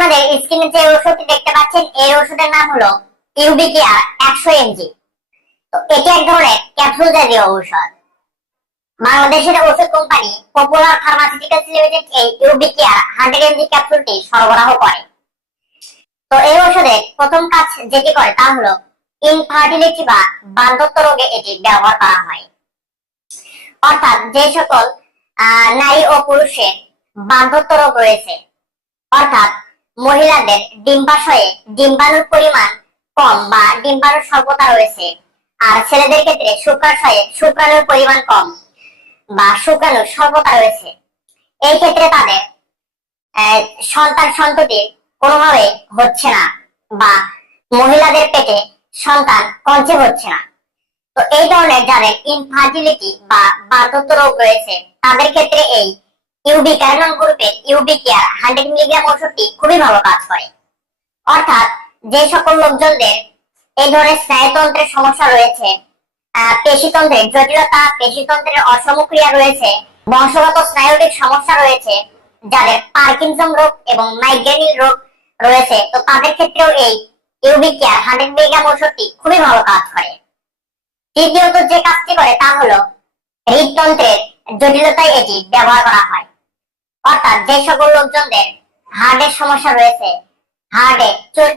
আপনাদের স্ক্রিনে যে ওষুধটি দেখতে পাচ্ছেন, এই ওষুধের নাম হলো ইউবিকেয়ার একশো এমজি। তো এটি এক ধরনের ক্যাপসুল জাতীয় ঔষধ। বাংলাদেশের ওষুধ কোম্পানি পপুলার ফার্মাসিউটিক্যালস লিমিটেড এই ইউবিকেয়ার হান্ড্রেড এমজি ক্যাপসুলটি সরবরাহ করে। তো এই ওষুধের প্রথম কাজ যেটি করে তা হলো ইনফার্টিলিটি বা বার্ধক্য রোগে এটি ব্যবহার করা হয়। অর্থাৎ যে সকল নারী ও পুরুষের বার্ধক্য রোগ রয়েছে, অর্থাৎ মহিলাদের ডিম্বাশয়ে ডিম্বাণুর পরিমাণ কম বা ডিম্বাণুর স্বল্পতা রয়েছে। আর ছেলেদের ক্ষেত্রে শুক্রাশয়ে শুক্রাণুর পরিমাণ কম বা শুক্রাণুর স্বল্পতা রয়েছে। এই ক্ষেত্রে তাদের সন্তান সন্ততি কোনোভাবে হচ্ছে না বা মহিলাদের পেটে সন্তান কনসেপ্ট হচ্ছে না। তো এই ধরনের যাদের ইনফার্টিলিটি বা বার্ধক্য রোগ রয়েছে, তাদের ক্ষেত্রে এই ইউবি ক্যারনন গ্রুপের ইউবি কেয়ার হান্ড্রেড মিলিগ্রাম ওষুধটি খুবই ভালো কাজ করে। অর্থাৎ যে সকল লোকজনদের এই ধরনের স্নায়ুতন্ত্রের সমস্যা রয়েছে পেশিতন্ত্রের জটিলতা, পেশিতন্ত্রের অসমক্রিয়া রয়েছে, বংশগত স্নায়বিক সমস্যা রয়েছে, যাদের পার্কিনসন রোগ এবং মাইগ্রেনিক রোগ রয়েছে, তো তাদের ক্ষেত্রেও এই ইউবি কেয়ার হান্ড্রেড মিলিগ্রাম ওষুধটি খুবই ভালো কাজ করে। তৃতীয়ত যে কাজটি করে তা হলো হৃদতন্ত্রের জটিলতায় এটি ব্যবহার করা হয়। অর্থাৎ যে সকল লোকজনদের হার্টের সমস্যা রয়েছে হার্টে